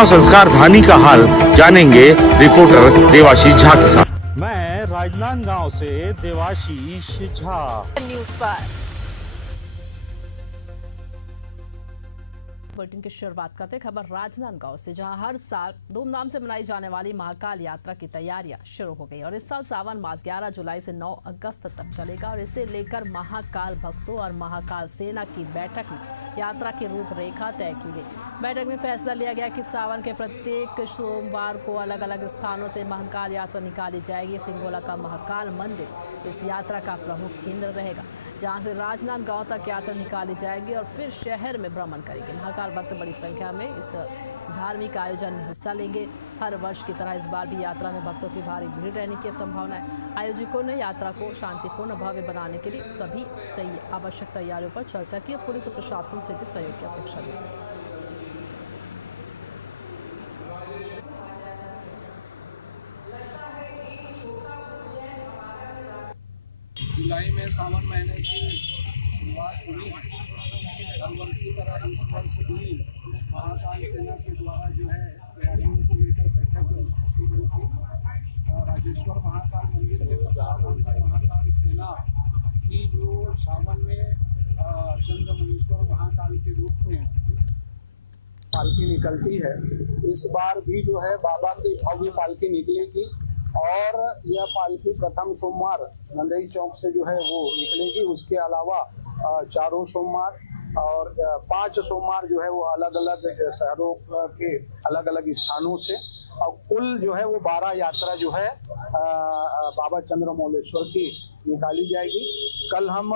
महात्मा संस्कार धानी का हाल जानेंगे रिपोर्टर देवाशीष झा के साथ। मैं राजनांदगांव से देवाशीष झा, न्यूज़ पर। बुलेटिन की शुरुआत करते खबर राजनांदगांव से, जहां हर साल धूमधाम से मनाई जाने वाली महाकाल यात्रा की तैयारियां शुरू हो गई और इस साल सावन मास 11 जुलाई से 9 अगस्त तक चलेगा और इसे लेकर महाकाल भक्तों और महाकाल सेना की बैठक में यात्रा की रूपरेखा तय की गई। बैठक में फैसला लिया गया कि सावन के प्रत्येक सोमवार को अलग अलग स्थानों से महाकाल यात्रा निकाली जाएगी। सिंगोला का महाकाल मंदिर इस यात्रा का प्रमुख केंद्र रहेगा, जहां से राजनांदगांव तक यात्रा निकाली जाएगी और फिर शहर में भ्रमण करेगी। महाकाल भक्त बड़ी संख्या में इस धार्मिक आयोजन में हिस्सा लेंगे। हर वर्ष की तरह इस बार भी यात्रा में भक्तों की भारी भीड़ रहने की संभावना है। आयोजकों ने यात्रा को शांतिपूर्ण भव्य बनाने के लिए सभी आवश्यक तैयारियों पर चर्चा की और पुलिस प्रशासन से भी सहयोग की अपेक्षा जताई। जुलाई में सावन महीने की शुरुआत हुई है। हर वर्ष की तरह इस वर्ष भी महाकाल सेना के द्वारा जो है तैयारियों को लेकर बैठक की गई थी। राजेश्वर महाकाल मंदिर के तत्वाधान महाकाल सेना की जो सावन में चंद्रमणीश्वर महाकाल के रूप में पालकी निकलती है, इस बार भी जो है बाबा की भव्य पालकी निकलेगी और यह पालकी प्रथम सोमवार नंदई चौक से जो है वो निकलेगी। उसके अलावा चारों सोमवार और 5 सोमवार जो है वो अलग अलग शहरों के अलग अलग स्थानों से, और कुल जो है वो 12 यात्रा जो है बाबा चंद्रमौलेश्वर की निकाली जाएगी। कल हम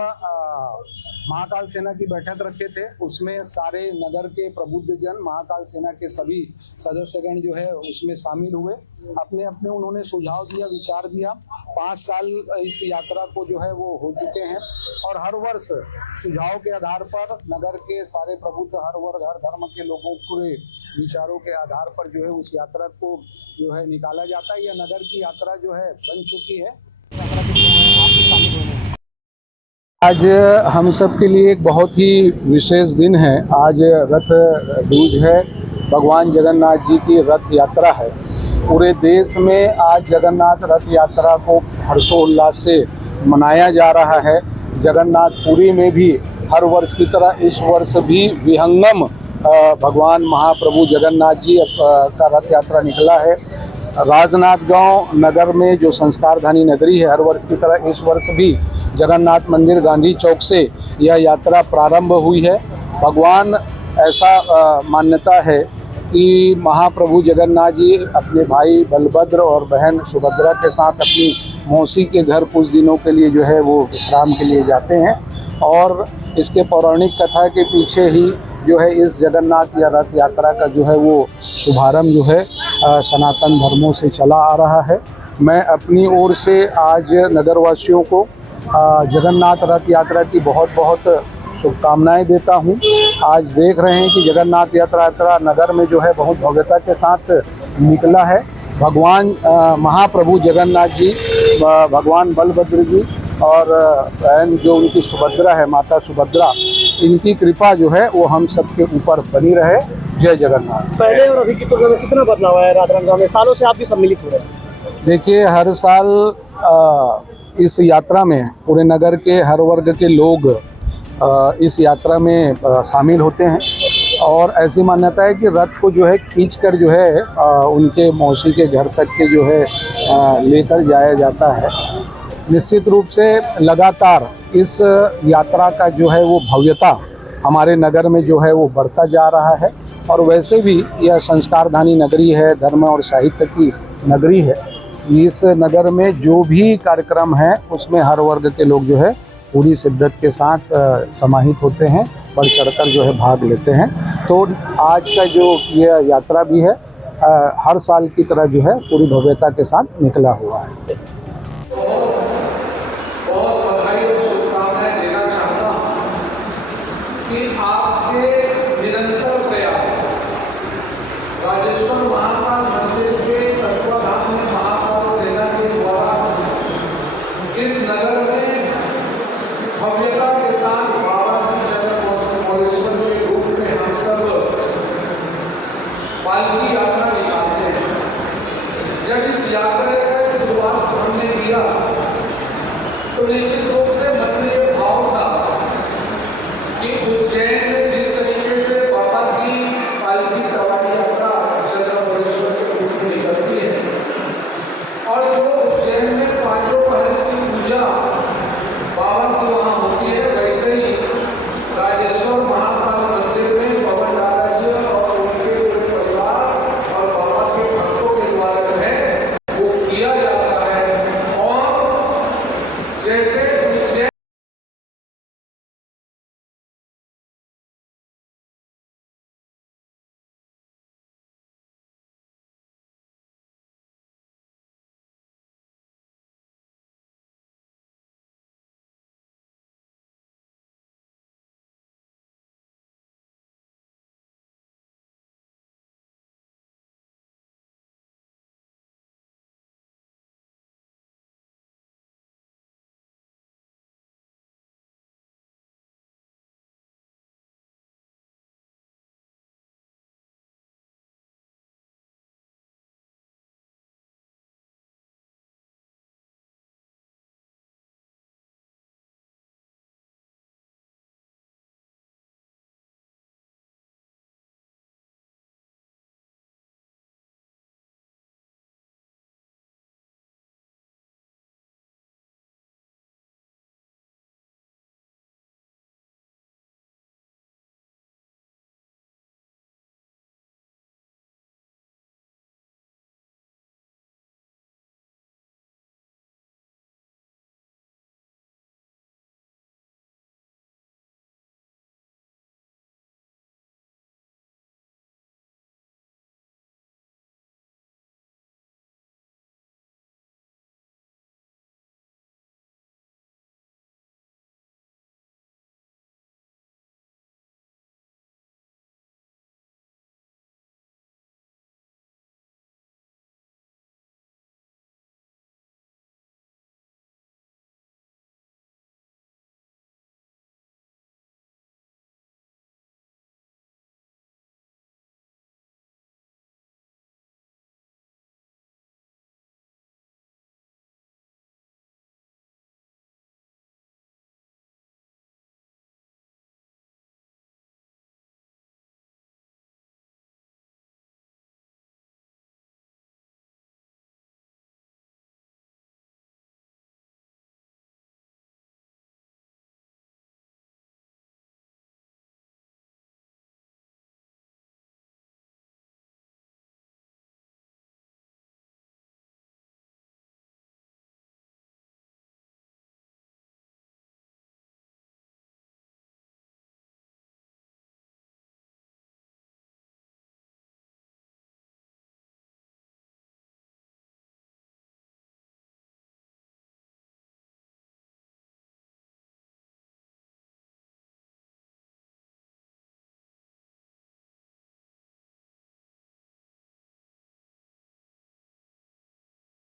महाकाल सेना की बैठक रखे थे, उसमें सारे नगर के प्रबुद्ध जन, महाकाल सेना के सभी सदस्यगण जो है उसमें शामिल हुए। अपने अपने उन्होंने सुझाव दिया, विचार दिया। 5 साल इस यात्रा को जो है वो हो चुके हैं और हर वर्ष सुझाव के आधार पर नगर के सारे प्रबुद्ध, हर वर्ग, हर धर्म के लोगों के विचारों के आधार पर जो है उस यात्रा को जो है निकाला जाता है। यह नगर की यात्रा जो है बन चुकी है। आज हम सब के लिए एक बहुत ही विशेष दिन है। आज रथ दूज है, भगवान जगन्नाथ जी की रथ यात्रा है। पूरे देश में आज जगन्नाथ रथ यात्रा को हर्षोल्लास से मनाया जा रहा है। जगन्नाथपुरी में भी हर वर्ष की तरह इस वर्ष भी विहंगम भगवान महाप्रभु जगन्नाथ जी का रथ यात्रा निकला है। राजनांदगांव नगर में जो संस्कारधानी नगरी है, हर वर्ष की तरह इस वर्ष भी जगन्नाथ मंदिर गांधी चौक से यह यात्रा प्रारंभ हुई है। भगवान ऐसा मान्यता है कि महाप्रभु जगन्नाथ जी अपने भाई बलभद्र और बहन सुभद्रा के साथ अपनी मौसी के घर कुछ दिनों के लिए जो है वो विश्राम के लिए जाते हैं और इसके पौराणिक कथा के पीछे ही जो है इस जगन्नाथ या रथ यात्रा का जो है वो शुभारंभ जो है सनातन धर्मों से चला आ रहा है। मैं अपनी ओर से आज नगरवासियों को जगन्नाथ रथ यात्रा की बहुत बहुत शुभकामनाएं देता हूं। आज देख रहे हैं कि जगन्नाथ यात्रा नगर में जो है बहुत भव्यता के साथ निकला है। भगवान महाप्रभु जगन्नाथ जी, भगवान बलभद्र जी और बहन जो उनकी सुभद्रा है, माता सुभद्रा, इनकी कृपा जो है वो हम सबके ऊपर बनी रहे। जय जगन्नाथ। पहले और अभी की तुलना में कितना बदलाव है राजनांदगांव में? सालों से आप भी सम्मिलित हो रहे हैं। देखिए, हर साल इस यात्रा में पूरे नगर के हर वर्ग के लोग इस यात्रा में शामिल होते हैं और ऐसी मान्यता है कि रथ को जो है खींचकर जो है उनके मौसी के घर तक के जो है लेकर जाया जाता है। निश्चित रूप से लगातार इस यात्रा का जो है वो भव्यता हमारे नगर में जो है वो बढ़ता जा रहा है और वैसे भी यह संस्कारधानी नगरी है, धर्म और साहित्य की नगरी है। इस नगर में जो भी कार्यक्रम है उसमें हर वर्ग के लोग जो है पूरी शिद्दत के साथ समाहित होते हैं, बढ़ चढ़कर जो है भाग लेते हैं। तो आज का जो यह यात्रा भी है हर साल की तरह जो है पूरी भव्यता के साथ निकला हुआ है। राजेश्वर महाकाल मंदिर के तत्वाधान में महाकाल सेना के द्वारा इस नगर में भव्यता के साथ बाबा चंद्रमौलेश्वर के रूप में हम सब पालकी सुनिश्चित